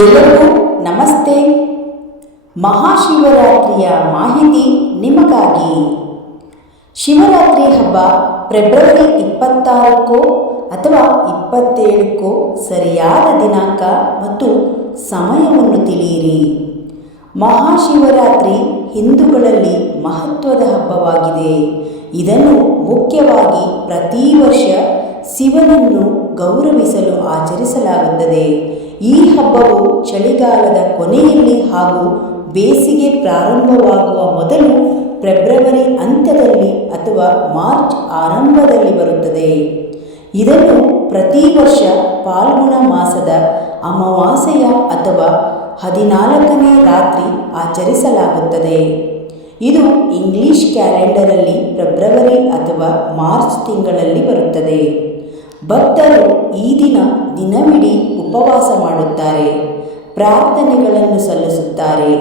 ಎಲ್ಲರಿಗೂ ನಮಸ್ತೆ. ಮಹಾಶಿವರಾತ್ರಿಯ ಮಾಹಿತಿ ನಿಮಗಾಗಿ. ಶಿವರಾತ್ರಿ ಹಬ್ಬ ಫೆಬ್ರವರಿ ಇಪ್ಪತ್ತಾರಕ್ಕೋ ಅಥವಾ ಇಪ್ಪತ್ತೇಳಕ್ಕೋ ಸರಿಯಾದ ದಿನಾಂಕ ಮತ್ತು ಸಮಯವನ್ನು ತಿಳಿಯಿರಿ. ಮಹಾಶಿವರಾತ್ರಿ ಹಿಂದೂಗಳಲ್ಲಿ ಮಹತ್ವದ ಹಬ್ಬವಾಗಿದೆ. ಇದನ್ನು ಮುಖ್ಯವಾಗಿ ಪ್ರತಿ ವರ್ಷ ಶಿವನನ್ನು ಗೌರವಿಸಲು ಆಚರಿಸಲಾಗುತ್ತದೆ. ಈ ಹಬ್ಬವು ಚಳಿಗಾಲದ ಕೊನೆಯಲ್ಲಿ ಹಾಗೂ ಬೇಸಿಗೆ ಪ್ರಾರಂಭವಾಗುವ ಮೊದಲು ಫೆಬ್ರವರಿ ಅಂತ್ಯದಲ್ಲಿ ಅಥವಾ ಮಾರ್ಚ್ ಆರಂಭದಲ್ಲಿ ಬರುತ್ತದೆ. ಇದನ್ನು ಪ್ರತಿ ವರ್ಷ ಫಾಲ್ಗುಣ ಮಾಸದ ಅಮಾವಾಸ್ಯೆಯ ಅಥವಾ ಹದಿನಾಲ್ಕನೇ ರಾತ್ರಿ ಆಚರಿಸಲಾಗುತ್ತದೆ. ಇದು ಇಂಗ್ಲಿಷ್ ಕ್ಯಾಲೆಂಡರಲ್ಲಿ ಫೆಬ್ರವರಿ ಅಥವಾ ಮಾರ್ಚ್ ತಿಂಗಳಲ್ಲಿ ಬರುತ್ತದೆ. ಭಕ್ತರು ಈ ದಿನ ದಿನವಿಡೀ ಉಪವಾಸ ಮಾಡುತ್ತಾರೆ, ಪ್ರಾರ್ಥನೆಗಳನ್ನು ಸಲ್ಲಿಸುತ್ತಾರೆ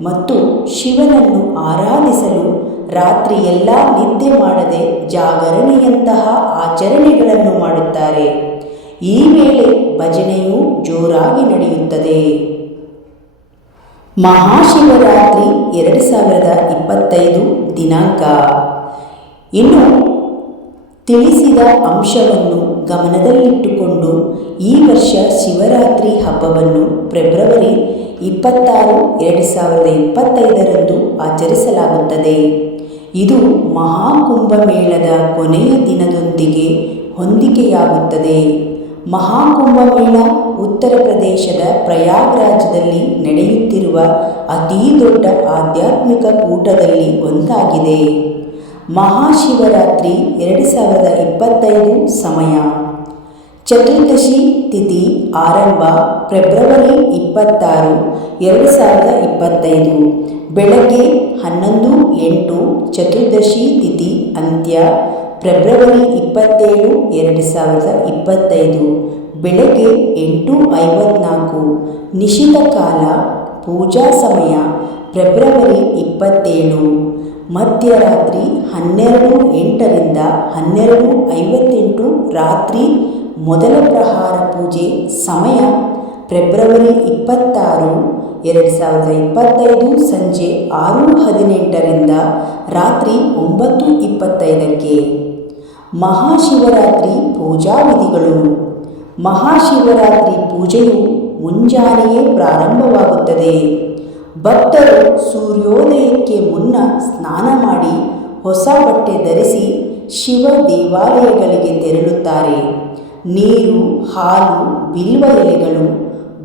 ಮತ್ತು ಶಿವನನ್ನು ಆರಾಧಿಸಲು ರಾತ್ರಿ ಎಲ್ಲ ನಿದ್ದೆ ಮಾಡದೆ ಜಾಗರಣೆಯಂತಹ ಆಚರಣೆಗಳನ್ನು ಮಾಡುತ್ತಾರೆ. ಈ ವೇಳೆ ಭಜನೆಯು ಜೋರಾಗಿ ನಡೆಯುತ್ತದೆ. ಮಹಾಶಿವರಾತ್ರಿ ಎರಡು ಸಾವಿರದ ಇಪ್ಪತ್ತೈದು ದಿನಾಂಕ. ಇನ್ನು ತಿಳಿಸಿದ ಅಂಶವನ್ನು ಗಮನದಲ್ಲಿಟ್ಟುಕೊಂಡು ಈ ವರ್ಷ ಶಿವರಾತ್ರಿ ಹಬ್ಬವನ್ನು ಫೆಬ್ರವರಿ ಇಪ್ಪತ್ತಾರು, ಎರಡು ಸಾವಿರದ ಇಪ್ಪತ್ತೈದರಂದು ಆಚರಿಸಲಾಗುತ್ತದೆ. ಇದು ಮಹಾಕುಂಭಮೇಳದ ಕೊನೆಯ ದಿನದೊಂದಿಗೆ ಹೊಂದಿಕೆಯಾಗುತ್ತದೆ. ಮಹಾಕುಂಭಮೇಳ ಉತ್ತರ ಪ್ರದೇಶದ ಪ್ರಯಾಗ್ರಾಜ್ದಲ್ಲಿ ನಡೆಯುತ್ತಿರುವ ಅತೀ ದೊಡ್ಡ ಆಧ್ಯಾತ್ಮಿಕ ಕೂಟದಲ್ಲಿ ಒಂದಾಗಿದೆ. ಮಹಾಶಿವರಾತ್ರಿ ಎರಡು ಸಾವಿರದ ಇಪ್ಪತ್ತೈದು ಸಮಯ. ಚತುರ್ದಶಿ ತಿಥಿ ಆರಂಭ ಫೆಬ್ರವರಿ ಇಪ್ಪತ್ತಾರು, ಎರಡು ಸಾವಿರದ ಇಪ್ಪತ್ತೈದು. ಬೆಳಗ್ಗೆ ಹನ್ನೊಂದು, ಎಂಟು, ಚತುರ್ದಶಿ ತಿಥಿ ಅಂತ್ಯ, ಫೆಬ್ರವರಿ ಇಪ್ಪತ್ತೇಳು, ಎರಡು ಸಾವಿರದ ಇಪ್ಪತ್ತೈದು. ಬೆಳಗ್ಗೆ ಎಂಟು ಐವತ್ನಾಲ್ಕು. ನಿಶಿತ ಕಾಲ, ಪೂಜಾ ಸಮಯ, ಫೆಬ್ರವರಿ ಇಪ್ಪತ್ತೇಳು. ಮಧ್ಯರಾತ್ರಿ ಹನ್ನೆರಡು ಎಂಟರಿಂದ ಹನ್ನೆರಡು ಐವತ್ತೆಂಟು ರಾತ್ರಿ ಮೊದಲ ಪ್ರಹಾರ ಪೂಜೆ ಸಮಯ ಫೆಬ್ರವರಿ ಇಪ್ಪತ್ತಾರು, ಎರಡು ಸಾವಿರದ ಇಪ್ಪತ್ತೈದು ಸಂಜೆ ಆರು ಹದಿನೆಂಟರಿಂದ ರಾತ್ರಿ ಒಂಬತ್ತು ಇಪ್ಪತ್ತೈದಕ್ಕೆ. ಮಹಾಶಿವರಾತ್ರಿ ಪೂಜಾ ವಿಧಿಗಳು. ಮಹಾಶಿವರಾತ್ರಿ ಪೂಜೆಯು ಮುಂಜಾನೆಯೇ ಪ್ರಾರಂಭವಾಗುತ್ತದೆ. ಭಕ್ತರು ಸೂರ್ಯೋದಯಕ್ಕೆ ಮುನ್ನ ಸ್ನಾನ ಮಾಡಿ ಹೊಸ ಬಟ್ಟೆ ಧರಿಸಿ ಶಿವ ದೇವಾಲಯಗಳಿಗೆ ತೆರಳುತ್ತಾರೆ. ನೀರು, ಹಾಲು, ಬಿಲ್ವ ಎಲೆಗಳು,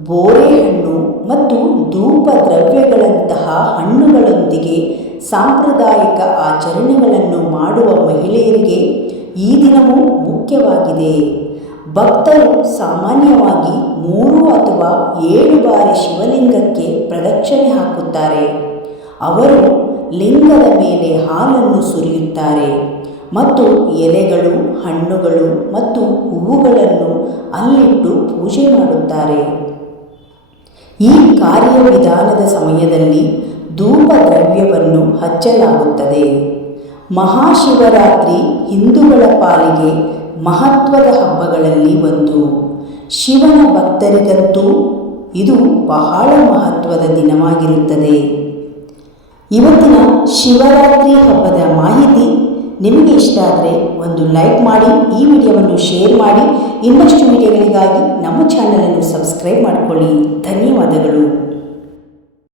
ಬೋರೆಹಣ್ಣು ಮತ್ತು ಧೂಪ ದ್ರವ್ಯಗಳಂತಹ ಹಣ್ಣುಗಳೊಂದಿಗೆ ಸಾಂಪ್ರದಾಯಿಕ ಆಚರಣೆಗಳನ್ನು ಮಾಡುವ ಮಹಿಳೆಯರಿಗೆ ಈ ದಿನವೂ ಮುಖ್ಯವಾಗಿದೆ. ಭಕ್ತರು ಸಾಮಾನ್ಯವಾಗಿ ಮೂರು ಅಥವಾ ಏಳು ಬಾರಿ ಶಿವಲಿಂಗಕ್ಕೆ ಪ್ರದಕ್ಷಿಣೆ ಹಾಕುತ್ತಾರೆ. ಅವರು ಲಿಂಗದ ಮೇಲೆ ಹಾಲನ್ನು ಸುರಿಯುತ್ತಾರೆ ಮತ್ತು ಎಲೆಗಳು, ಹಣ್ಣುಗಳು ಮತ್ತು ಹೂವುಗಳನ್ನು ಅಲ್ಲಿಟ್ಟು ಪೂಜೆ ಮಾಡುತ್ತಾರೆ. ಈ ಕಾರ್ಯವಿಧಾನದ ಸಮಯದಲ್ಲಿ ಧೂಪ ದ್ರವ್ಯವನ್ನು ಹಚ್ಚಲಾಗುತ್ತದೆ. ಮಹಾಶಿವರಾತ್ರಿ ಹಿಂದೂಗಳ ಪಾಲಿಗೆ ಮಹತ್ವದ ಹಬ್ಬಗಳಲ್ಲಿ ಒಂದು. ಶಿವನ ಭಕ್ತರಿಗಂತೂ ಇದು ಬಹಳ ಮಹತ್ವದ ದಿನವಾಗಿರುತ್ತದೆ. ಇವತ್ತಿನ ಶಿವರಾತ್ರಿ ಹಬ್ಬದ ಮಾಹಿತಿ ನಿಮಗೆ ಇಷ್ಟ ಆದರೆ ಒಂದು ಲೈಕ್ ಮಾಡಿ, ಈ ವಿಡಿಯೋವನ್ನು ಶೇರ್ ಮಾಡಿ, ಇನ್ನಷ್ಟು ವಿಡಿಯೋಗಳಿಗಾಗಿ ನಮ್ಮ ಚಾನಲನ್ನು ಸಬ್ಸ್ಕ್ರೈಬ್ ಮಾಡಿಕೊಳ್ಳಿ. ಧನ್ಯವಾದಗಳು.